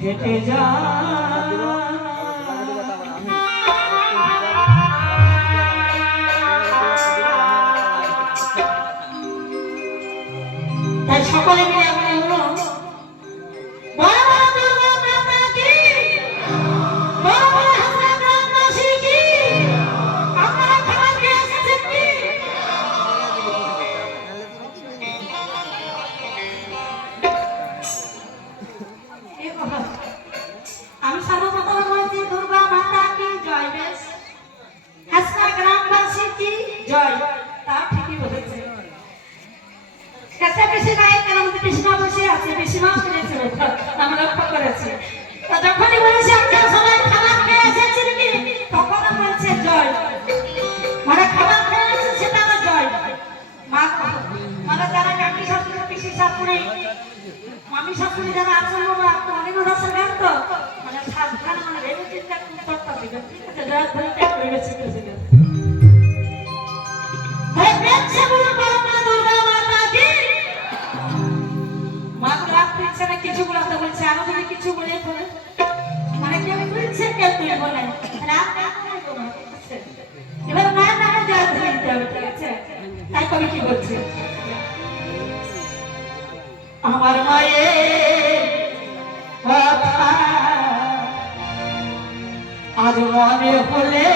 হেঁটে যা তাই সকলে মিলে আমরা হলো আমি সর্বপ্রথম বলছি দুর্গা মাতা কি জয় বেশ হাসনা গ্রামবাসী কি জয় তা ঠিকই বলেছে কাছে বেশি নাই কারণ কৃষ্ণ বসে আছে কৃষ্ণ শুনেছে আমি লক্ষ্য করেছি তো যখনই বলেছি আমরা সবাই খাবার খেয়ে এসেছি নাকি তখন বলছে জয় মানে খাবার খেয়ে এসেছে সেটা আমার জয় মানে যারা কাকি শাশুড়ি পিসি শাশুড়ি মামি শাশুড়ি যারা আছেন বাবা অনেক দাসের গান তো মানে সাবধান মানে ভেবে চিন্তা করতে হবে ঠিক আছে জয় ধরে ত্যাগ করে গেছে কিছু বলতে বলছে আরো যদি কিছু বলে পড়ে মানে কি আমি বলছি কেউ তুই বলে এবার না না জয় ধরে দিতে হবে ঠিক আছে তাই কবি কি বলছে আমার মায়ের কথা আজ মনে হলে